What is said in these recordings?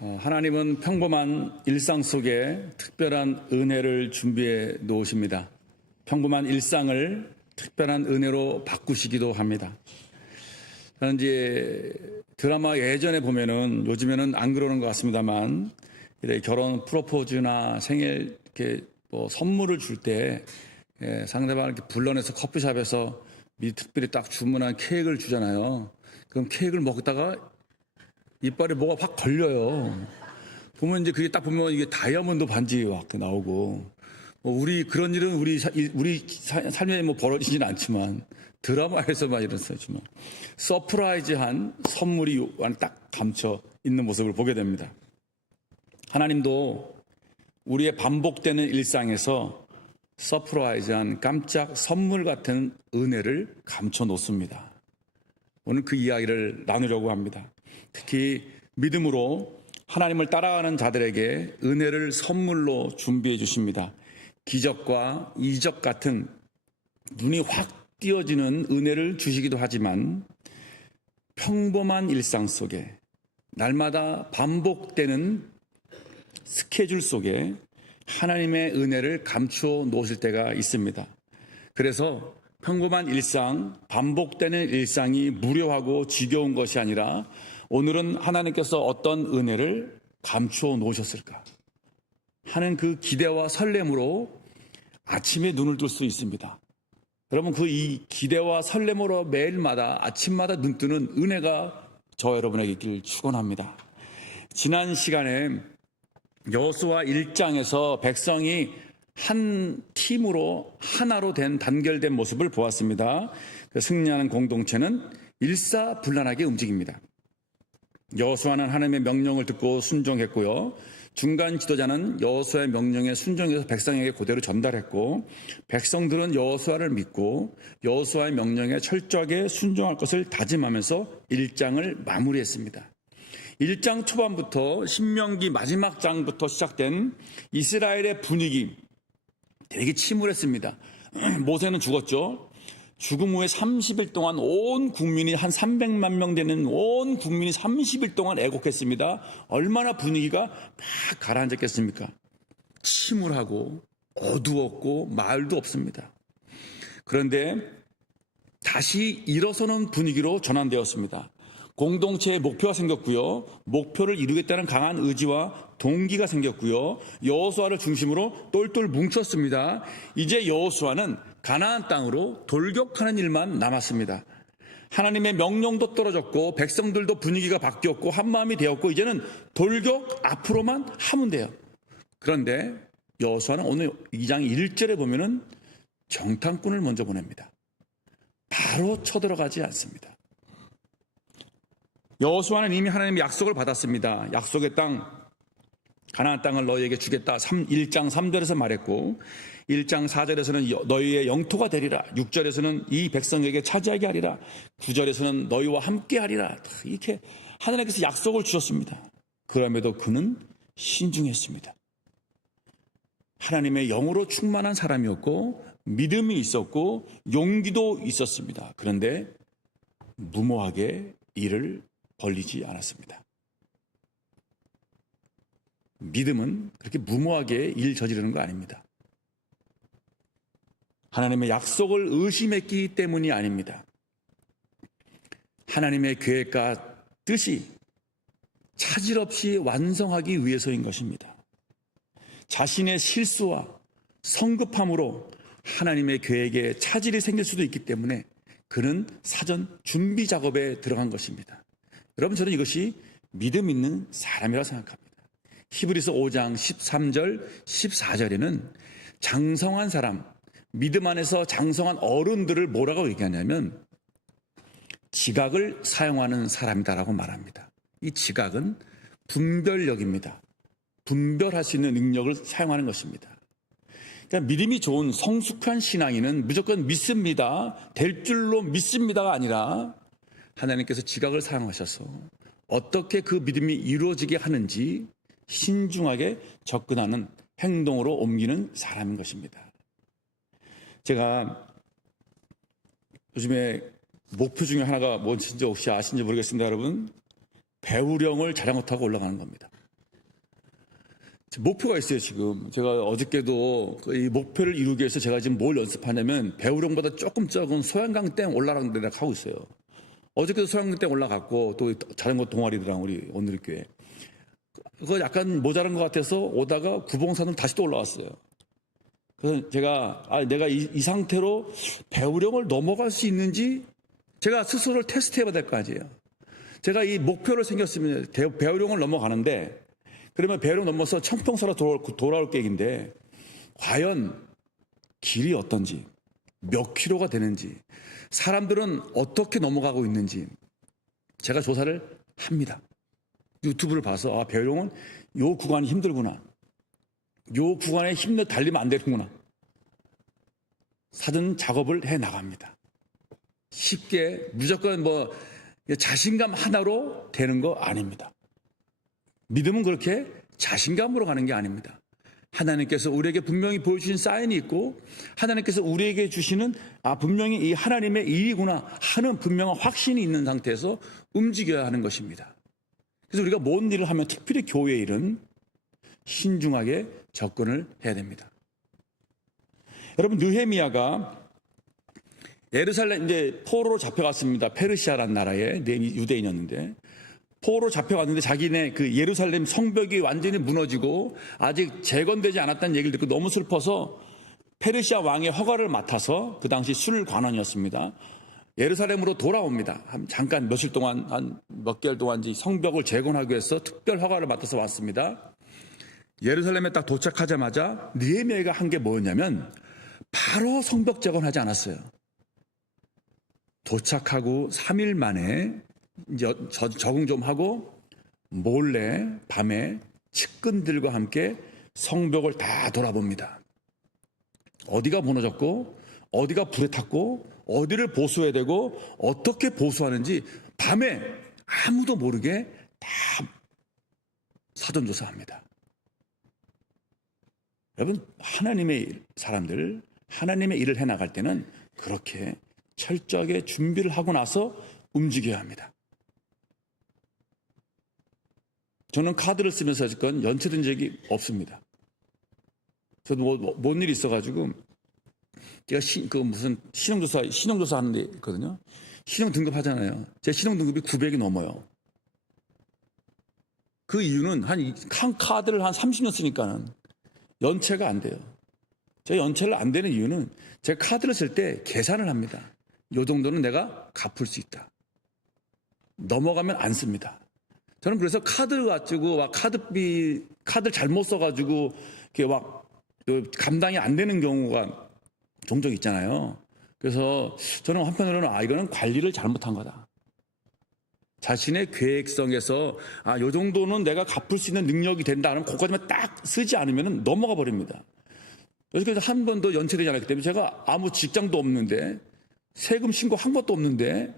하나님은 평범한 일상 속에 특별한 은혜를 준비해 놓으십니다. 평범한 일상을 특별한 은혜로 바꾸시기도 합니다. 저는 이제 드라마 예전에 보면은, 요즘에는 안 그러는 것 같습니다만, 이렇게 결혼 프로포즈나 생일 이렇게 뭐 선물을 줄 때 상대방을 이렇게 불러내서 커피숍에서 특별히 딱 주문한 케이크를 주잖아요. 그럼 케이크를 먹다가 이빨에 뭐가 확 걸려요. 보면 이제 그게 딱 보면 이게 다이아몬드 반지 막 나오고, 뭐 우리 그런 일은 우리 삶에 뭐 벌어지진 않지만 드라마에서만 일어났지만 서프라이즈한 선물이 딱 감춰 있는 모습을 보게 됩니다. 하나님도 우리의 반복되는 일상에서 서프라이즈한 깜짝 선물 같은 은혜를 감춰 놓습니다. 오늘 그 이야기를 나누려고 합니다. 특히 믿음으로 하나님을 따라가는 자들에게 은혜를 선물로 준비해 주십니다. 기적과 이적 같은 눈이 확 띄어지는 은혜를 주시기도 하지만 평범한 일상 속에 날마다 반복되는 스케줄 속에 하나님의 은혜를 감추어 놓으실 때가 있습니다. 그래서 평범한 일상, 반복되는 일상이 무료하고 지겨운 것이 아니라 오늘은 하나님께서 어떤 은혜를 감추어 놓으셨을까 하는 그 기대와 설렘으로 아침에 눈을 뜰 수 있습니다. 여러분, 이 기대와 설렘으로 매일마다 아침마다 눈 뜨는 은혜가 저 여러분에게 있기를 축원합니다. 지난 시간에 여호수아 1장에서 백성이 한 팀으로 하나로 단결된 모습을 보았습니다. 승리하는 공동체는 일사불란하게 움직입니다. 여호수아는 하나님의 명령을 듣고 순종했고요. 중간 지도자는 여호수아의 명령에 순종해서 백성에게 그대로 전달했고, 백성들은 여호수아를 믿고 여호수아의 명령에 철저하게 순종할 것을 다짐하면서 1장을 마무리했습니다. 1장 초반부터 신명기 마지막 장부터 시작된 이스라엘의 분위기 되게 침울했습니다. 모세는 죽었죠. 죽음 후에 30일 동안 온 국민이 한 300만 명 되는 온 국민이 30일 동안 애곡했습니다. 얼마나 분위기가 막 가라앉았겠습니까? 침울하고 어두웠고 말도 없습니다. 그런데 다시 일어서는 분위기로 전환되었습니다. 공동체의 목표가 생겼고요. 목표를 이루겠다는 강한 의지와 동기가 생겼고요. 여호수아를 중심으로 똘똘 뭉쳤습니다. 이제 여호수아는 가나안 땅으로 돌격하는 일만 남았습니다. 하나님의 명령도 떨어졌고 백성들도 분위기가 바뀌었고 한마음이 되었고 이제는 돌격 앞으로만 하면 돼요. 그런데 여호수아는 오늘 2장 1절에 보면은 정탐꾼을 먼저 보냅니다. 바로 쳐들어가지 않습니다. 여호수아는 이미 하나님의 약속을 받았습니다. 약속의 땅, 가나안 땅을 너희에게 주겠다. 1장 3절에서 말했고, 1장 4절에서는 너희의 영토가 되리라. 6절에서는 이 백성에게 차지하게 하리라. 9절에서는 너희와 함께 하리라. 이렇게 하나님께서 약속을 주셨습니다. 그럼에도 그는 신중했습니다. 하나님의 영으로 충만한 사람이었고 믿음이 있었고 용기도 있었습니다. 그런데 무모하게 일을 벌리지 않았습니다. 믿음은 그렇게 무모하게 일 저지르는 거 아닙니다. 하나님의 약속을 의심했기 때문이 아닙니다. 하나님의 계획과 뜻이 차질 없이 완성하기 위해서인 것입니다. 자신의 실수와 성급함으로 하나님의 계획에 차질이 생길 수도 있기 때문에 그는 사전 준비 작업에 들어간 것입니다. 여러분, 저는 이것이 믿음 있는 사람이라고 생각합니다. 히브리서 5장 13절 14절에는 장성한 사람, 믿음 안에서 장성한 어른들을 뭐라고 얘기하냐면 지각을 사용하는 사람이다라고 말합니다. 이 지각은 분별력입니다. 분별할 수 있는 능력을 사용하는 것입니다. 그러니까 믿음이 좋은 성숙한 신앙인은 무조건 믿습니다, 될 줄로 믿습니다가 아니라 하나님께서 지각을 사용하셔서 어떻게 그 믿음이 이루어지게 하는지 신중하게 접근하는 행동으로 옮기는 사람인 것입니다. 제가 요즘에 목표 중에 하나가 뭔지 혹시 아시는지 모르겠습니다. 여러분, 배우령을 자전거 타고 올라가는 겁니다. 목표가 있어요, 지금. 제가 어저께도 이 목표를 이루기 위해서 제가 지금 뭘 연습하냐면 배우령보다 조금 적은 소양강 댐 올라가는 데를 하고 있어요. 어저께도 소양강 댐 올라갔고 또 자전거 동아리들랑 우리 온누리교회. 그거 약간 모자란 것 같아서 오다가 구봉산으로 다시 또 올라왔어요. 그래서 제가 내가 이 상태로 배우령을 넘어갈 수 있는지 제가 스스로를 테스트해봐야 될 거 아니에요. 제가 이 목표를 생겼으면 배우령을 넘어가는데 그러면 배우령 넘어서 청평사로 돌아올 계획인데 과연 길이 어떤지 몇 킬로가 되는지 사람들은 어떻게 넘어가고 있는지 제가 조사를 합니다. 유튜브를 봐서 배우령은 요 구간이 힘들구나. 요 구간에 힘내 달리면 안 되는구나. 사전 작업을 해 나갑니다. 쉽게 무조건 자신감 하나로 되는 거 아닙니다. 믿음은 그렇게 자신감으로 가는 게 아닙니다. 하나님께서 우리에게 분명히 보여주신 사인이 있고 하나님께서 우리에게 주시는 분명히 이 하나님의 일이구나 하는 분명한 확신이 있는 상태에서 움직여야 하는 것입니다. 그래서 우리가 뭔 일을 하면 특별히 교회 일은 신중하게 접근을 해야 됩니다. 여러분 느헤미야가 예루살렘 이제 포로로 잡혀갔습니다. 페르시아라는 나라에 유대인이었는데 포로로 잡혀갔는데 자기네 그 예루살렘 성벽이 완전히 무너지고 아직 재건되지 않았다는 얘기를 듣고 너무 슬퍼서 페르시아 왕의 허가를 맡아서 그 당시 술관원이었습니다. 예루살렘으로 돌아옵니다. 잠깐 며칠 동안 한 몇 개월 동안 성벽을 재건하기 위해서 특별 허가를 맡아서 왔습니다. 예루살렘에 딱 도착하자마자 느헤미야가 한 게 뭐였냐면 바로 성벽 재건하지 않았어요. 도착하고 3일 만에 이제 적응 좀 하고 몰래 밤에 측근들과 함께 성벽을 다 돌아봅니다. 어디가 무너졌고 어디가 불에 탔고 어디를 보수해야 되고 어떻게 보수하는지 밤에 아무도 모르게 다 사전조사합니다. 여러분 하나님의 사람들 하나님의 일을 해나갈 때는 그렇게 철저하게 준비를 하고 나서 움직여야 합니다. 저는 카드를 쓰면서 아직까지 연체된 적이 없습니다. 저도 뭔 일이 있어가지고 제가 무슨 신용조사 하는 데 있거든요. 신용 등급 하잖아요. 제 신용 등급이 900이 넘어요. 그 이유는 한 카드를 한 30년 쓰니까는 연체가 안 돼요. 제가 연체를 안 되는 이유는 제가 카드를 쓸 때 계산을 합니다. 요 정도는 내가 갚을 수 있다. 넘어가면 안 씁니다. 저는 그래서 카드 가지고 카드 잘못 써가지고 감당이 안 되는 경우가 종종 있잖아요. 그래서 저는 한편으로는 이거는 관리를 잘못한 거다. 자신의 계획성에서 요 정도는 내가 갚을 수 있는 능력이 된다는 그것까지만 딱 쓰지 않으면 넘어가 버립니다. 그래서 한 번도 연체되지 않았기 때문에 제가 아무 직장도 없는데 세금 신고 한 것도 없는데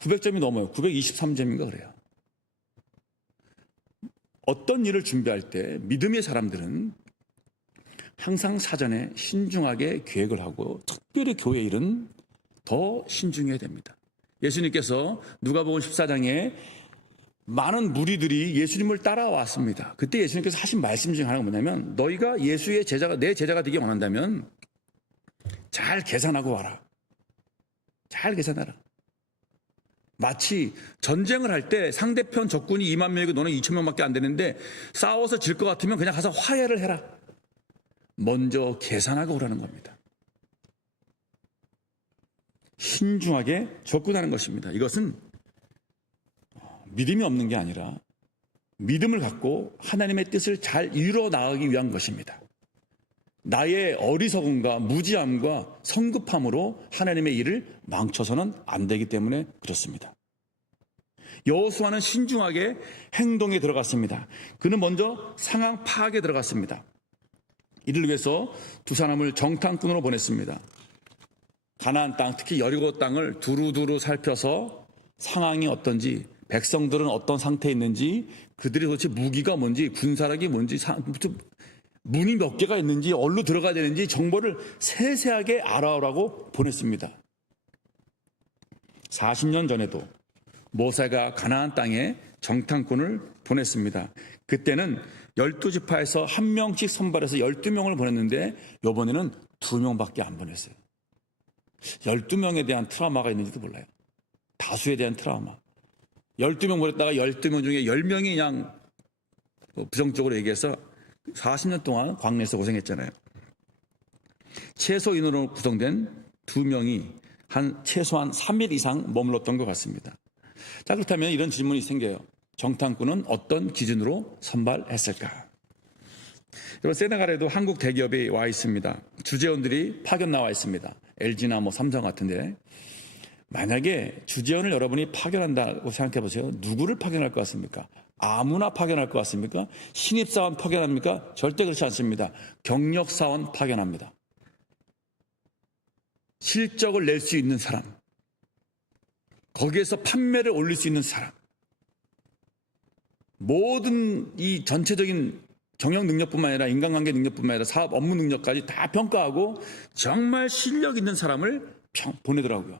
900점이 넘어요. 923점인가 그래요. 어떤 일을 준비할 때 믿음의 사람들은 항상 사전에 신중하게 계획을 하고 특별히 교회 일은 더 신중해야 됩니다. 예수님께서 누가복음 14장에 많은 무리들이 예수님을 따라왔습니다. 그때 예수님께서 하신 말씀 중에 하나가 뭐냐면 너희가 예수의 제자가 내 제자가 되기 원한다면 잘 계산하고 와라. 잘 계산하라. 마치 전쟁을 할 때 상대편 적군이 2만 명이고 너는 2천 명밖에 안 되는데 싸워서 질 것 같으면 그냥 가서 화해를 해라. 먼저 계산하고 오라는 겁니다. 신중하게 접근하는 것입니다. 이것은 믿음이 없는 게 아니라 믿음을 갖고 하나님의 뜻을 잘 이루어 나가기 위한 것입니다. 나의 어리석음과 무지함과 성급함으로 하나님의 일을 망쳐서는 안 되기 때문에 그렇습니다. 여호수아는 신중하게 행동에 들어갔습니다. 그는 먼저 상황 파악에 들어갔습니다. 이를 위해서 두 사람을 정탐꾼으로 보냈습니다. 가나안 땅, 특히 여리고 땅을 두루두루 살펴서 상황이 어떤지, 백성들은 어떤 상태에 있는지, 그들이 도대체 무기가 뭔지, 군사력이 뭔지, 문이 몇 개가 있는지, 어디로 들어가야 되는지 정보를 세세하게 알아오라고 보냈습니다. 40년 전에도 모세가 가나안 땅에 정탐꾼을 보냈습니다. 그때는 12지파에서 한 명씩 선발해서 12명을 보냈는데 이번에는 2명밖에 안 보냈어요. 12명에 대한 트라우마가 있는지도 몰라요. 다수에 대한 트라우마. 12명 보냈다가 12명 중에 10명이 그냥 부정적으로 얘기해서 40년 동안 광야에서 고생했잖아요. 최소 인원으로 구성된 2명이 최소한 3일 이상 머물렀던 것 같습니다. 자, 그렇다면 이런 질문이 생겨요. 정탐꾼은 어떤 기준으로 선발했을까? 여러분, 세네갈에도 한국 대기업이 와 있습니다. 주재원들이 파견 나와 있습니다. LG나 삼성 같은데, 만약에 주재원을 여러분이 파견한다고 생각해 보세요. 누구를 파견할 것 같습니까? 아무나 파견할 것 같습니까? 신입사원 파견합니까? 절대 그렇지 않습니다. 경력사원 파견합니다. 실적을 낼 수 있는 사람, 거기에서 판매를 올릴 수 있는 사람, 모든 이 전체적인 경영 능력뿐만 아니라 인간관계 능력뿐만 아니라 사업 업무 능력까지 다 평가하고 정말 실력 있는 사람을 보내더라고요.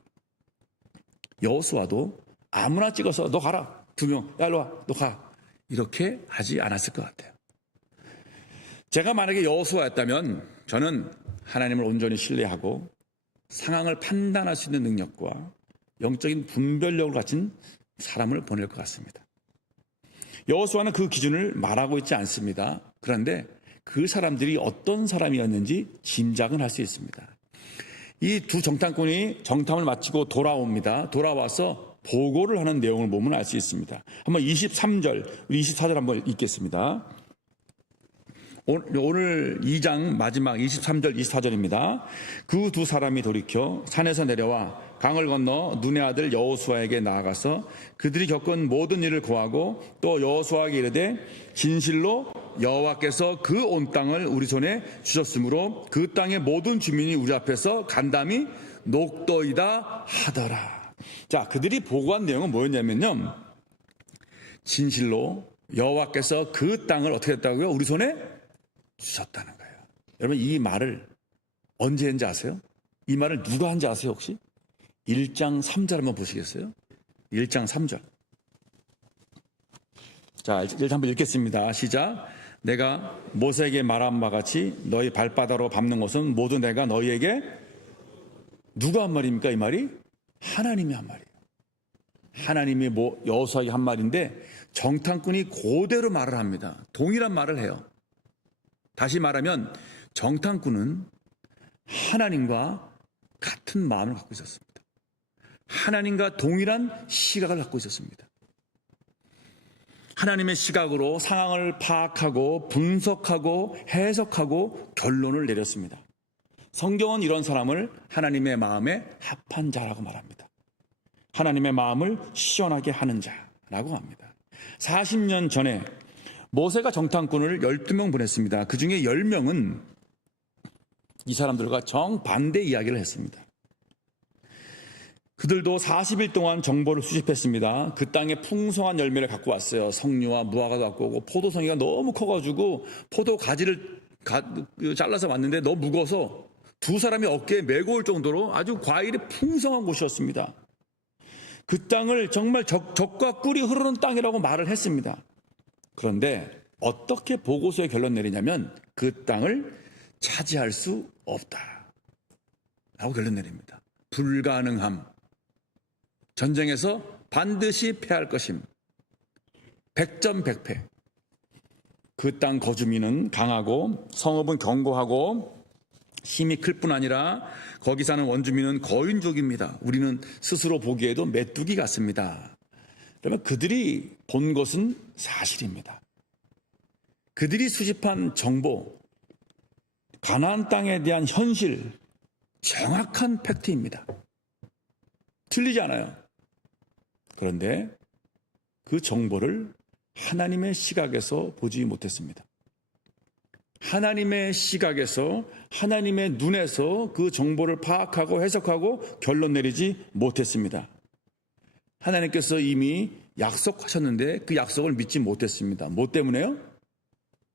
여호수아도 아무나 찍어서 너 가라, 2명, 야 일로 와, 너 가, 이렇게 하지 않았을 것 같아요. 제가 만약에 여호수아였다면 저는 하나님을 온전히 신뢰하고 상황을 판단할 수 있는 능력과 영적인 분별력을 가진 사람을 보낼 것 같습니다. 여호수아는 그 기준을 말하고 있지 않습니다. 그런데 그 사람들이 어떤 사람이었는지 짐작은 할 수 있습니다. 이 두 정탐꾼이 정탐을 마치고 돌아옵니다. 돌아와서 보고를 하는 내용을 보면 알 수 있습니다. 한번 23절, 24절 한번 읽겠습니다. 오늘 2장 마지막 23절, 24절입니다. 그 두 사람이 돌이켜 산에서 내려와 강을 건너 눈의 아들 여호수아에게 나아가서 그들이 겪은 모든 일을 고하고 또 여호수아에게 이르되 진실로 여호와께서 그 온 땅을 우리 손에 주셨으므로 그 땅의 모든 주민이 우리 앞에서 간담이 녹더이다 하더라. 자, 그들이 보고한 내용은 뭐였냐면요, 진실로 여호와께서 그 땅을 어떻게 했다고요? 우리 손에 주셨다는 거예요. 여러분, 이 말을 언제 했는지 아세요? 이 말을 누가 한지 아세요 혹시? 1장 3절 한번 보시겠어요? 1장 3절. 자, 일단 한번 읽겠습니다. 시작. 내가 모세에게 말한 바 같이 너희 발바닥으로 밟는 것은 모두 내가 너희에게, 누가 한 말입니까? 이 말이 하나님이 한 말이에요. 하나님이 여호수아에게 한 말인데 정탐꾼이 그대로 말을 합니다. 동일한 말을 해요. 다시 말하면 정탐꾼은 하나님과 같은 마음을 갖고 있었습니다. 하나님과 동일한 시각을 갖고 있었습니다. 하나님의 시각으로 상황을 파악하고 분석하고 해석하고 결론을 내렸습니다. 성경은 이런 사람을 하나님의 마음에 합한 자라고 말합니다. 하나님의 마음을 시원하게 하는 자라고 합니다. 40년 전에 모세가 정탐꾼을 12명 보냈습니다. 그 중에 10명은 이 사람들과 정반대 이야기를 했습니다. 그들도 40일 동안 정보를 수집했습니다. 그 땅에 풍성한 열매를 갖고 왔어요. 석류와 무화과도 갖고 오고, 포도송이가 너무 커가지고 포도 가지를 잘라서 왔는데 너무 무거워서 두 사람이 어깨에 메고 올 정도로 아주 과일이 풍성한 곳이었습니다. 그 땅을 정말 젖과 꿀이 흐르는 땅이라고 말을 했습니다. 그런데 어떻게 보고서에 결론 내리냐면 그 땅을 차지할 수 없다 라고 결론 내립니다. 불가능함, 전쟁에서 반드시 패할 것임, 100점 100패. 그 땅 거주민은 강하고 성읍은 견고하고 힘이 클 뿐 아니라 거기 사는 원주민은 거인족입니다. 우리는 스스로 보기에도 메뚜기 같습니다. 그러면 그들이 본 것은 사실입니다. 그들이 수집한 정보, 가나안 땅에 대한 현실, 정확한 팩트입니다. 틀리지 않아요. 그런데 그 정보를 하나님의 시각에서 보지 못했습니다. 하나님의 시각에서, 하나님의 눈에서 그 정보를 파악하고 해석하고 결론 내리지 못했습니다. 하나님께서 이미 약속하셨는데 그 약속을 믿지 못했습니다. 뭐 때문에요?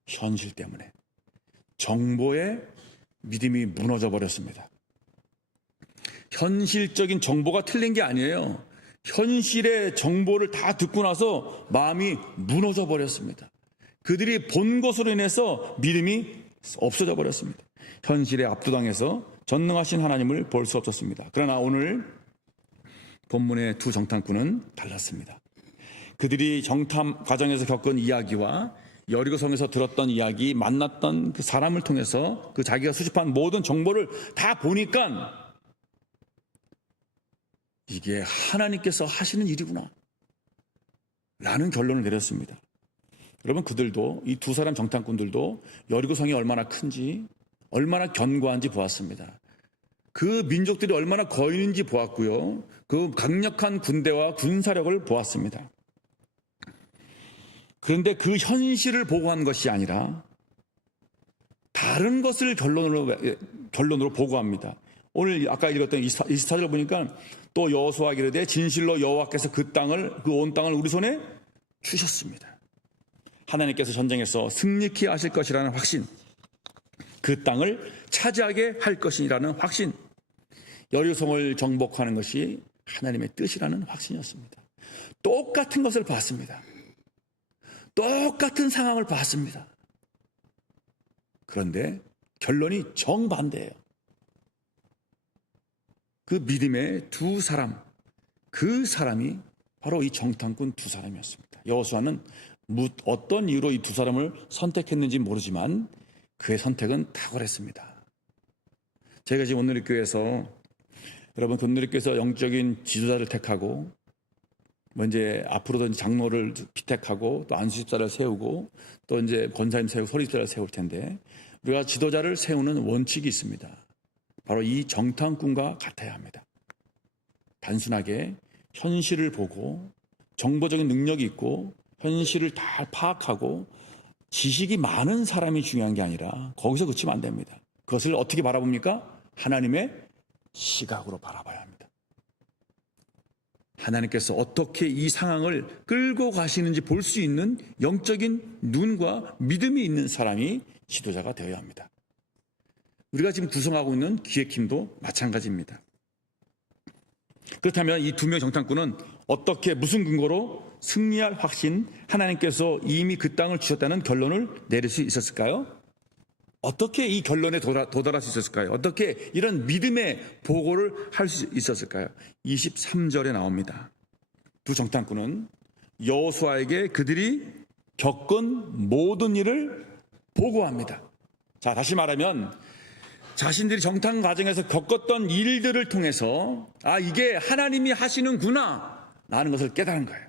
현실 때문에. 정보에 믿음이 무너져 버렸습니다. 현실적인 정보가 틀린 게 아니에요. 현실의 정보를 다 듣고 나서 마음이 무너져 버렸습니다. 그들이 본 것으로 인해서 믿음이 없어져 버렸습니다. 현실에 압도당해서 전능하신 하나님을 볼 수 없었습니다. 그러나 오늘 본문의 두 정탐꾼은 달랐습니다. 그들이 정탐 과정에서 겪은 이야기와 여리고성에서 들었던 이야기, 만났던 그 사람을 통해서 그 자기가 수집한 모든 정보를 다 보니까 이게 하나님께서 하시는 일이구나 라는 결론을 내렸습니다. 여러분, 그들도, 이 두 사람 정탐꾼들도 여리고성이 얼마나 큰지, 얼마나 견고한지 보았습니다. 그 민족들이 얼마나 거인인지 보았고요. 그 강력한 군대와 군사력을 보았습니다. 그런데 그 현실을 보고 한 것이 아니라 다른 것을 결론으로 보고합니다. 오늘 아까 읽었던 이 스타를 보니까 또 여호수아가 이르되 진실로 여호와께서 그 온 땅을 우리 손에 주셨습니다. 하나님께서 전쟁에서 승리케 하실 것이라는 확신, 그 땅을 차지하게 할 것이라는 확신, 여리고성을 정복하는 것이 하나님의 뜻이라는 확신이었습니다. 똑같은 것을 봤습니다. 똑같은 상황을 봤습니다. 그런데 결론이 정반대예요. 그 믿음의 두 사람, 그 사람이 바로 이 정탐꾼 두 사람이었습니다. 여호수아는 어떤 이유로 이 두 사람을 선택했는지 모르지만 그의 선택은 탁월했습니다. 제가 지금 온누리교회에서, 여러분, 온누리교회에서 영적인 지도자를 택하고 이제 앞으로도 장로를 피택하고 또 안수집사를 세우고 또 이제 권사님 세우고 소리집사를 세울 텐데, 우리가 지도자를 세우는 원칙이 있습니다. 바로 이 정탐꾼과 같아야 합니다. 단순하게 현실을 보고 정보적인 능력이 있고 현실을 다 파악하고 지식이 많은 사람이 중요한 게 아니라 거기서 그치면 안 됩니다. 그것을 어떻게 바라봅니까? 하나님의 시각으로 바라봐야 합니다. 하나님께서 어떻게 이 상황을 끌고 가시는지 볼 수 있는 영적인 눈과 믿음이 있는 사람이 지도자가 되어야 합니다. 우리가 지금 구성하고 있는 기획팀도 마찬가지입니다. 그렇다면 이 두 명의 정탐꾼은 어떻게, 무슨 근거로 승리할 확신, 하나님께서 이미 그 땅을 주셨다는 결론을 내릴 수 있었을까요? 어떻게 이 결론에 도달할 수 있었을까요? 어떻게 이런 믿음의 보고를 할 수 있었을까요? 23절에 나옵니다. 두 정탐꾼은 여호수아에게 그들이 겪은 모든 일을 보고합니다. 자, 다시 말하면 자신들이 정탐 과정에서 겪었던 일들을 통해서 이게 하나님이 하시는구나 라는 것을 깨달은 거예요.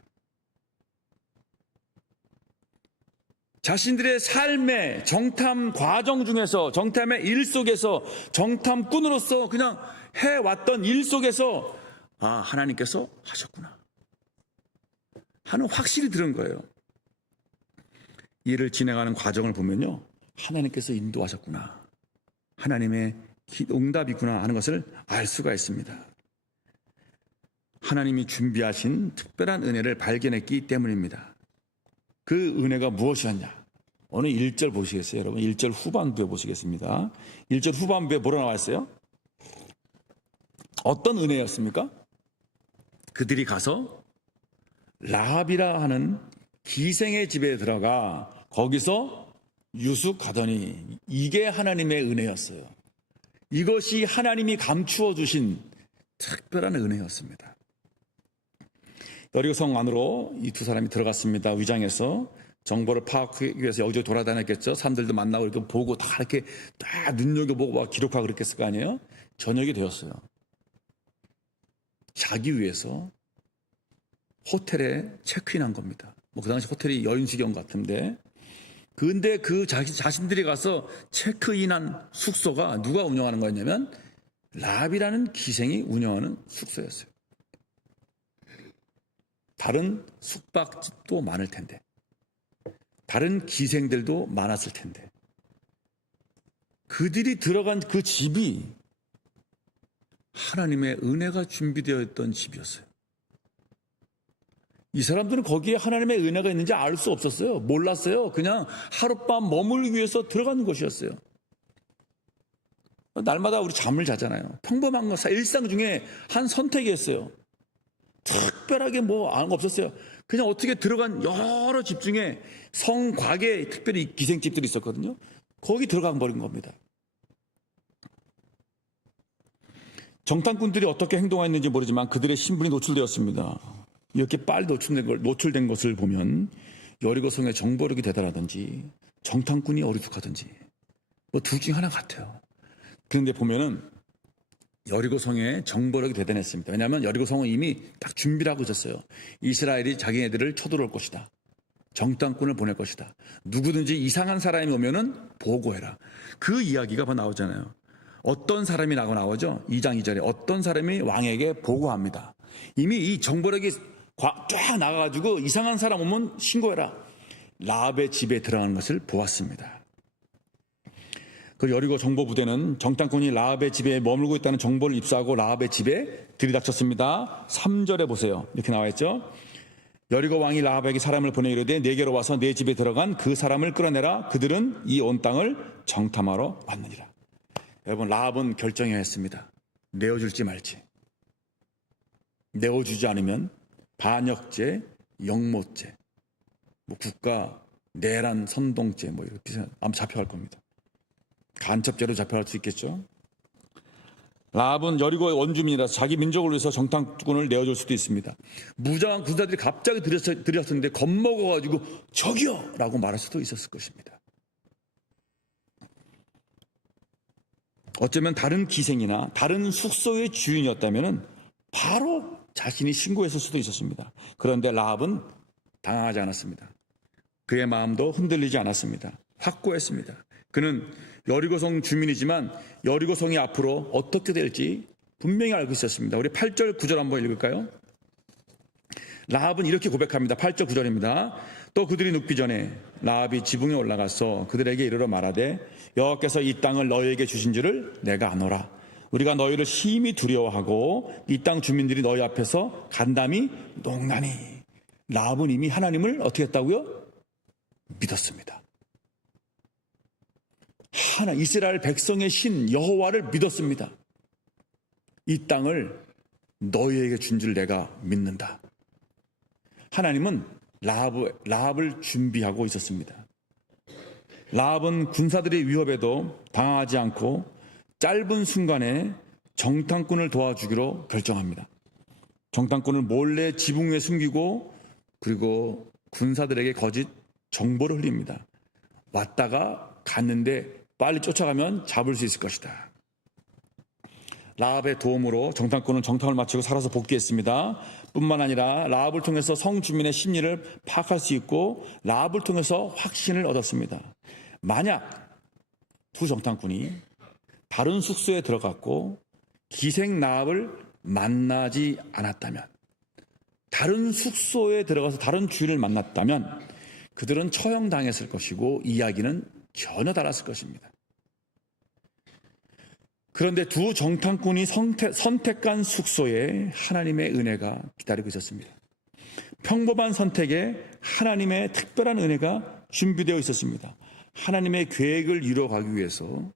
자신들의 삶의 정탐 과정 중에서, 정탐의 일 속에서, 정탐꾼으로서 그냥 해왔던 일 속에서 하나님께서 하셨구나 하는 확실히 들은 거예요. 일을 진행하는 과정을 보면요, 하나님께서 인도하셨구나, 하나님의 응답이구나 하는 것을 알 수가 있습니다. 하나님이 준비하신 특별한 은혜를 발견했기 때문입니다. 그 은혜가 무엇이었냐? 오늘 1절 보시겠어요? 여러분, 1절 후반부에 보시겠습니다. 1절 후반부에 뭐라 나와 있어요? 어떤 은혜였습니까? 그들이 가서 라합이라 하는 기생의 집에 들어가 거기서 유숙하더니, 이게 하나님의 은혜였어요. 이것이 하나님이 감추어 주신 특별한 은혜였습니다. 여리고성 안으로 이 두 사람이 들어갔습니다. 위장해서 정보를 파악하기 위해서 여기저기 돌아다녔겠죠. 사람들도 만나고 이렇게 보고 다 이렇게 다 눈여겨보고 막 기록하고 그랬겠을 거 아니에요. 저녁이 되었어요. 자기 위해서 호텔에 체크인한 겁니다. 그 당시 호텔이 여인수경 같은데, 근데 그 자신들이 가서 체크인한 숙소가 누가 운영하는 거였냐면 라합이라는 기생이 운영하는 숙소였어요. 다른 숙박집도 많을 텐데, 다른 기생들도 많았을 텐데, 그들이 들어간 그 집이 하나님의 은혜가 준비되어 있던 집이었어요. 이 사람들은 거기에 하나님의 은혜가 있는지 알 수 없었어요. 몰랐어요. 그냥 하룻밤 머물기 위해서 들어가는 곳이었어요. 날마다 우리 잠을 자잖아요. 평범한 거, 일상 중에 한 선택이었어요. 특별하게 아는 거 없었어요. 그냥 어떻게 들어간 여러 집 중에 성곽에 특별히 기생집들이 있었거든요. 거기 들어가 버린 겁니다. 정탐꾼들이 어떻게 행동했는지 모르지만 그들의 신분이 노출되었습니다. 이렇게 빨리 노출된 것을 보면 여리고성의 정보력이 대단하든지 정탐꾼이 어리숙하든지 뭐 둘 중에 하나 같아요. 그런데 보면은 여리고성의 정보력이 대단했습니다. 왜냐하면 여리고성은 이미 딱 준비를 하고 있었어요. 이스라엘이 자기네들을 쳐들어올 것이다. 정탐꾼을 보낼 것이다. 누구든지 이상한 사람이 오면은 보고해라. 그 이야기가 바 나오잖아요. 어떤 사람이 나오죠. 2장 2절에 어떤 사람이 왕에게 보고합니다. 이미 이 정보력이 쫙 나가가지고 이상한 사람 오면 신고해라. 라합의 집에 들어가는 것을 보았습니다. 그 여리고 정보부대는 정탐꾼이 라합의 집에 머물고 있다는 정보를 입수하고 라합의 집에 들이닥쳤습니다. 3절에 보세요. 이렇게 나와 있죠. 여리고 왕이 라합에게 사람을 보내 이르되 내게로 와서 내 집에 들어간 그 사람을 끌어내라. 그들은 이 온 땅을 정탐하러 왔느니라. 여러분, 라합은 결정해야 했습니다. 내어줄지 말지. 내어주지 않으면 반역죄, 영모죄, 뭐 국가 내란 선동죄 뭐 이렇게 아마 잡혀갈 겁니다. 간첩죄로 잡혀갈 수 있겠죠. 라합은 여리고의 원주민이라서 자기 민족을 위해서 정탐꾼을 내어줄 수도 있습니다. 무장한 군사들이 갑자기 들이었는데 겁먹어가지고 저기요! 라고 말할 수도 있었을 것입니다. 어쩌면 다른 기생이나 다른 숙소의 주인이었다면 바로 자신이 신고했을 수도 있었습니다. 그런데 라합은 당황하지 않았습니다. 그의 마음도 흔들리지 않았습니다. 확고했습니다. 그는 여리고성 주민이지만 여리고성이 앞으로 어떻게 될지 분명히 알고 있었습니다. 우리 8절 9절 한번 읽을까요? 라합은 이렇게 고백합니다. 8절 9절입니다. 또 그들이 눕기 전에 라합이 지붕에 올라가서 그들에게 이르러 말하되 여호와께서 이 땅을 너희에게 주신 줄을 내가 아노라. 우리가 너희를 심히 두려워하고 이 땅 주민들이 너희 앞에서 간담이 농나니. 라합은 이미 하나님을 어떻게 했다고요? 믿었습니다. 이스라엘 백성의 신 여호와를 믿었습니다. 이 땅을 너희에게 준 줄 내가 믿는다. 하나님은 라합을 준비하고 있었습니다. 라합은 군사들의 위협에도 당하지 않고 짧은 순간에 정탐꾼을 도와주기로 결정합니다. 정탐꾼을 몰래 지붕 위에 숨기고 그리고 군사들에게 거짓 정보를 흘립니다. 왔다가 갔는데 빨리 쫓아가면 잡을 수 있을 것이다. 라합의 도움으로 정탐꾼은 정탐을 마치고 살아서 복귀했습니다. 뿐만 아니라 라합을 통해서 성주민의 심리를 파악할 수 있고 라합을 통해서 확신을 얻었습니다. 만약 두 정탐꾼이 다른 숙소에 들어갔고 기생 라합을 만나지 않았다면, 다른 숙소에 들어가서 다른 주인을 만났다면 그들은 처형당했을 것이고 이야기는 전혀 달랐을 것입니다. 그런데 두 정탐꾼이 선택한 숙소에 하나님의 은혜가 기다리고 있었습니다. 평범한 선택에 하나님의 특별한 은혜가 준비되어 있었습니다. 하나님의 계획을 이루어가기 위해서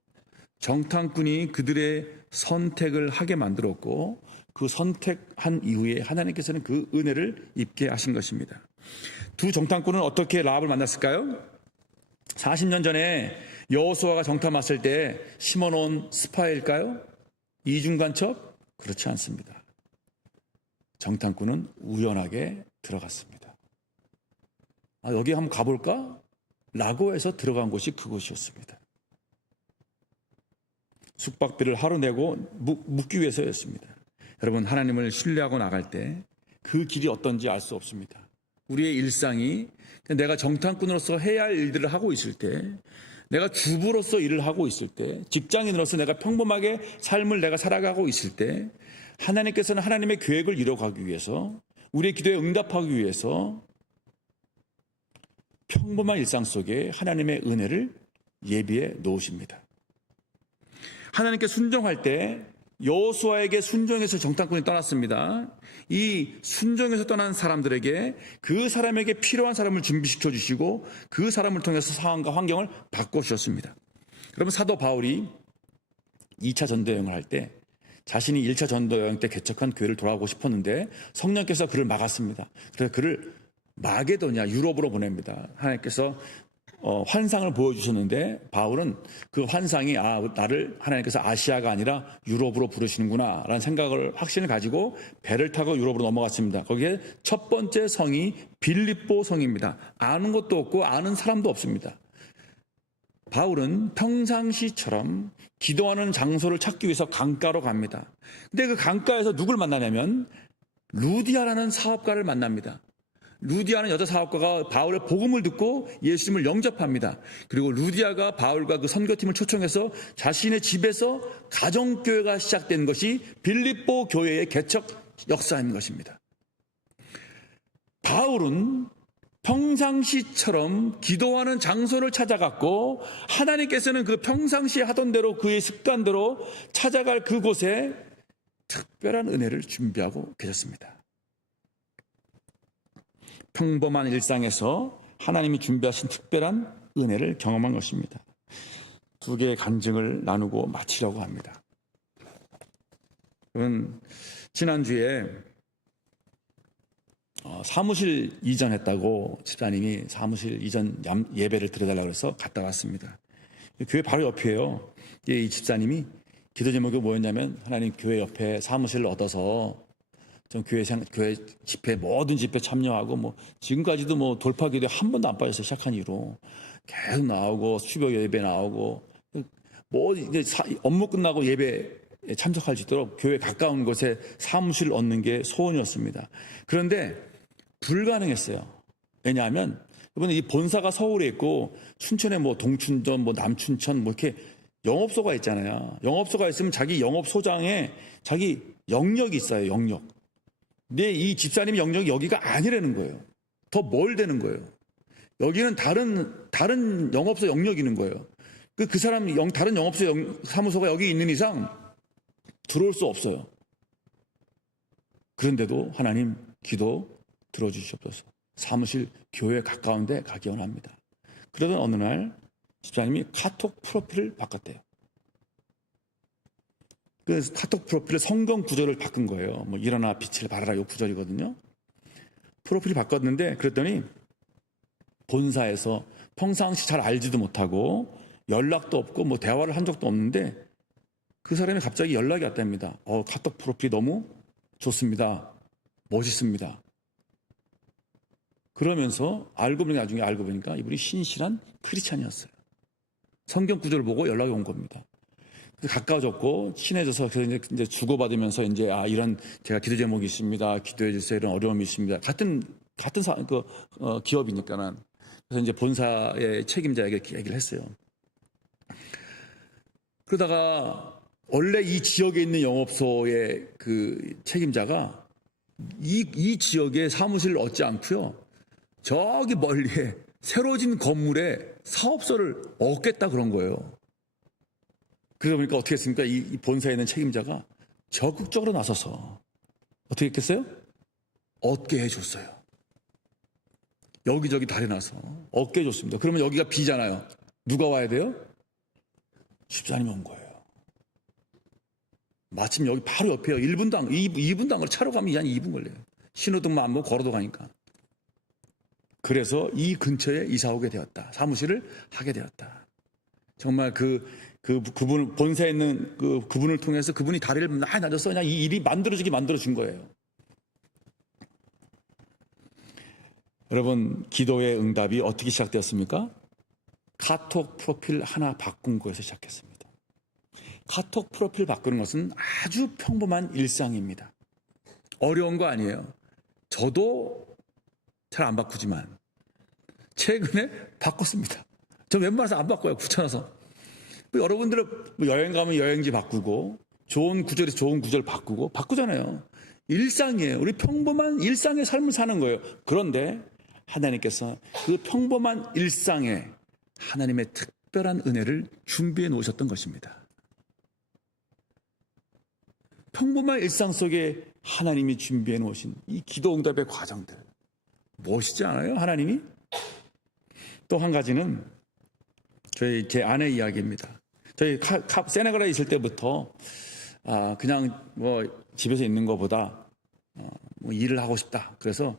정탐꾼이 그들의 선택을 하게 만들었고 그 선택한 이후에 하나님께서는 그 은혜를 입게 하신 것입니다. 두 정탐꾼은 어떻게 라합을 만났을까요? 40년 전에 여호수아가 정탐 왔을 때 심어놓은 스파일까요? 이중간첩? 그렇지 않습니다. 정탐꾼은 우연하게 들어갔습니다. 여기 한번 가볼까? 라고 해서 들어간 곳이 그곳이었습니다. 숙박비를 하루 내고 묵기 위해서였습니다. 여러분, 하나님을 신뢰하고 나갈 때 그 길이 어떤지 알 수 없습니다. 우리의 일상이 내가 정탐꾼으로서 해야 할 일들을 하고 있을 때, 내가 주부로서 일을 하고 있을 때, 직장인으로서 내가 평범하게 삶을 내가 살아가고 있을 때 하나님께서는 하나님의 계획을 이뤄가기 위해서, 우리의 기도에 응답하기 위해서 평범한 일상 속에 하나님의 은혜를 예비해 놓으십니다. 하나님께 순종할 때 여호수아에게 순종해서 정탐꾼이 떠났습니다. 이 순종해서 떠난 사람들에게 그 사람에게 필요한 사람을 준비시켜 주시고 그 사람을 통해서 상황과 환경을 바꿔주셨습니다. 그러면 사도 바울이 2차 전도여행을 할 때 자신이 1차 전도여행 때 개척한 교회를 돌아오고 싶었는데 성령께서 그를 막았습니다. 그래서 그를 마게도냐 유럽으로 보냅니다. 하나님께서 환상을 보여주셨는데 바울은 그 환상이 나를 하나님께서 아시아가 아니라 유럽으로 부르시는구나 라는 생각을 확신을 가지고 배를 타고 유럽으로 넘어갔습니다. 거기에 첫 번째 성이 빌립보 성입니다. 아는 것도 없고 아는 사람도 없습니다. 바울은 평상시처럼 기도하는 장소를 찾기 위해서 강가로 갑니다. 근데 그 강가에서 누굴 만나냐면 루디아라는 사업가를 만납니다. 루디아는 여자 사업가가 바울의 복음을 듣고 예수님을 영접합니다. 그리고 루디아가 바울과 그 선교팀을 초청해서 자신의 집에서 가정교회가 시작된 것이 빌립보 교회의 개척 역사인 것입니다. 바울은 평상시처럼 기도하는 장소를 찾아갔고 하나님께서는 그 평상시에 하던 대로 그의 습관대로 찾아갈 그곳에 특별한 은혜를 준비하고 계셨습니다. 평범한 일상에서 하나님이 준비하신 특별한 은혜를 경험한 것입니다. 두 개의 간증을 나누고 마치려고 합니다. 지난주에 사무실 이전했다고 집사님이 사무실 이전 예배를 드려달라고 해서 갔다 왔습니다. 교회 바로 옆이에요. 이 집사님이 기도 제목이 뭐였냐면 하나님 교회 옆에 사무실을 얻어서 좀 교회 집회 모든 집회 참여하고 지금까지도 돌파 기도에 한 번도 안 빠져서 시작한 이후로 계속 나오고 수요 예배 나오고 이제 업무 끝나고 예배에 참석할 수 있도록 교회 가까운 곳에 사무실을 얻는 게 소원이었습니다. 그런데 불가능했어요. 왜냐하면 이번에 이 본사가 서울에 있고 춘천에 동춘전 남춘천 이렇게 영업소가 있잖아요. 영업소가 있으면 자기 영업소장에 자기 영역이 있어요. 영역. 근데 이 집사님 영역이 여기가 아니라는 거예요. 더 멀다는 거예요. 여기는 다른 영업소 영역이 있는 거예요. 그 사람 다른 영업소 사무소가 여기 있는 이상 들어올 수 없어요. 그런데도 하나님 기도 들어주시옵소서. 사무실 교회 가까운데 가기 원합니다. 그러던 어느 날 집사님이 카톡 프로필을 바꿨대요. 그 카톡 프로필을 성경 구절을 바꾼 거예요. 일어나 빛을 발하라 이 구절이거든요. 프로필을 바꿨는데 그랬더니 본사에서 평상시 잘 알지도 못하고 연락도 없고 대화를 한 적도 없는데 그 사람이 갑자기 연락이 왔답니다. 카톡 프로필이 너무 좋습니다. 멋있습니다. 그러면서 나중에 알고 보니까 이분이 신실한 크리스찬이었어요. 성경 구절을 보고 연락이 온 겁니다. 가까워졌고 친해져서 그래서 이제 주고받으면서 이런 제가 기도 제목이 있습니다. 기도해 주세요. 이런 어려움이 있습니다. 같은 기업이니까는 그래서 이제 본사의 책임자에게 얘기를 했어요. 그러다가 원래 이 지역에 있는 영업소의 그 책임자가 이 지역에 사무실을 얻지 않고요. 저기 멀리에 새로 진 건물에 사업소를 얻겠다 그런 거예요. 그러다 보니까 어떻게 했습니까? 이 본사에 있는 책임자가 적극적으로 나서서 어떻게 했겠어요? 얻게 해줬어요. 여기저기 다려놔서 얻게 해줬습니다. 그러면 여기가 비잖아요. 누가 와야 돼요? 집사님이 온 거예요. 마침 여기 바로 옆에요. 2분도 안 걸려. 차로 가면 한 2분 걸려요. 신호등만 안 보고 걸어도 가니까. 그래서 이 근처에 이사 오게 되었다. 사무실을 하게 되었다. 정말 그분 본사에 있는 그분을 통해서 그분이 다리를 많이 낮아서 그냥 이 일이 만들어진 거예요. 여러분, 기도의 응답이 어떻게 시작되었습니까? 카톡 프로필 하나 바꾼 거에서 시작했습니다. 카톡 프로필 바꾸는 것은 아주 평범한 일상입니다. 어려운 거 아니에요. 저도 잘 안 바꾸지만 최근에 바꿨습니다. 저 웬만해서 안 바꿔요. 귀찮아서. 여러분들은 여행 가면 여행지 바꾸고 좋은 구절에서 좋은 구절 바꾸잖아요. 일상이에요. 우리 평범한 일상의 삶을 사는 거예요. 그런데 하나님께서 그 평범한 일상에 하나님의 특별한 은혜를 준비해 놓으셨던 것입니다. 평범한 일상 속에 하나님이 준비해 놓으신 이 기도 응답의 과정들 멋있지 않아요? 하나님이? 또 한 가지는 제 아내 이야기입니다. 저희 세네갈에 있을 때부터 그냥 집에서 있는 것보다 일을 하고 싶다. 그래서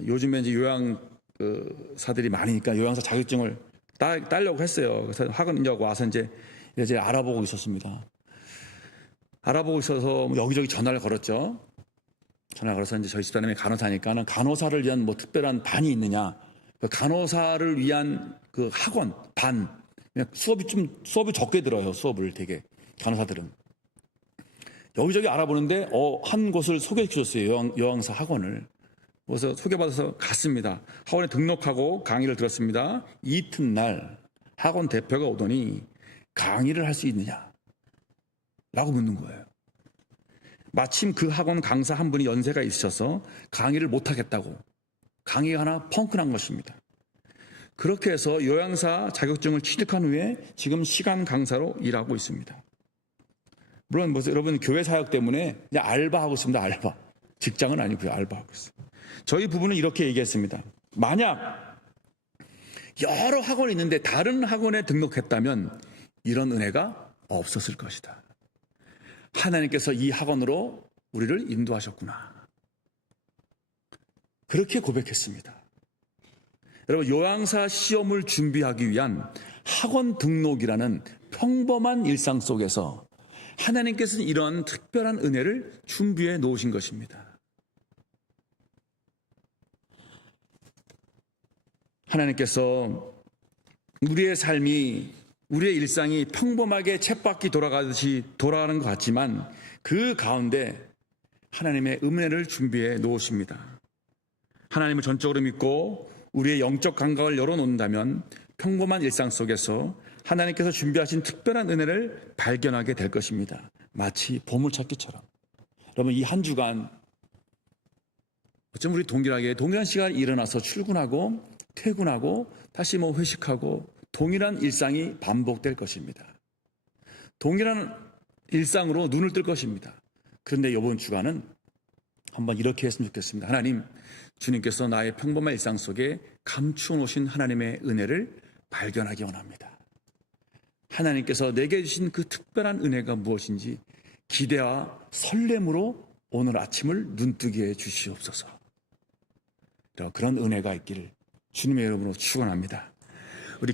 요즘에 이제 요양사들이 많으니까 요양사 자격증을 따려고 했어요. 그래서 학원 이제 와서 이제 알아보고 있었습니다. 알아보고 있어서 여기저기 전화를 걸었죠. 전화를 걸어서 이제 저희 집사람이 간호사니까는 간호사를 위한 뭐 특별한 반이 있느냐. 그 간호사를 위한 그 학원, 반. 수업이 적게 들어요. 수업을 되게. 간호사들은. 여기저기 알아보는데, 한 곳을 소개시켜줬어요. 요양사 학원을. 그래서 소개받아서 갔습니다. 학원에 등록하고 강의를 들었습니다. 이튿날 학원 대표가 오더니 강의를 할 수 있느냐? 라고 묻는 거예요. 마침 그 학원 강사 한 분이 연세가 있으셔서 강의를 못하겠다고 강의가 하나 펑크 난 것입니다. 그렇게 해서 요양사 자격증을 취득한 후에 지금 시간 강사로 일하고 있습니다. 물론 뭐 여러분 교회 사역 때문에 그냥 알바하고 있습니다. 알바. 직장은 아니고요. 알바하고 있어요. 저희 부부는 이렇게 얘기했습니다. 만약 여러 학원이 있는데 다른 학원에 등록했다면 이런 은혜가 없었을 것이다. 하나님께서 이 학원으로 우리를 인도하셨구나. 그렇게 고백했습니다. 여러분, 요양사 시험을 준비하기 위한 학원 등록이라는 평범한 일상 속에서 하나님께서는 이런 특별한 은혜를 준비해 놓으신 것입니다. 하나님께서 우리의 삶이, 우리의 일상이 평범하게 쳇바퀴 돌아가듯이 돌아가는 것 같지만 그 가운데 하나님의 은혜를 준비해 놓으십니다. 하나님을 전적으로 믿고 우리의 영적 감각을 열어놓는다면 평범한 일상 속에서 하나님께서 준비하신 특별한 은혜를 발견하게 될 것입니다. 마치 보물찾기처럼. 여러분, 이 한 주간 어쩜 우리 동일한 시간에 일어나서 출근하고 퇴근하고 다시 회식하고 동일한 일상이 반복될 것입니다. 동일한 일상으로 눈을 뜰 것입니다. 그런데 이번 주간은 한번 이렇게 했으면 좋겠습니다. 하나님, 주님께서 나의 평범한 일상 속에 감추어 놓으신 하나님의 은혜를 발견하기 원합니다. 하나님께서 내게 주신 그 특별한 은혜가 무엇인지 기대와 설렘으로 오늘 아침을 눈뜨게 해 주시옵소서. 그런 은혜가 있기를 주님의 이름으로 축원합니다.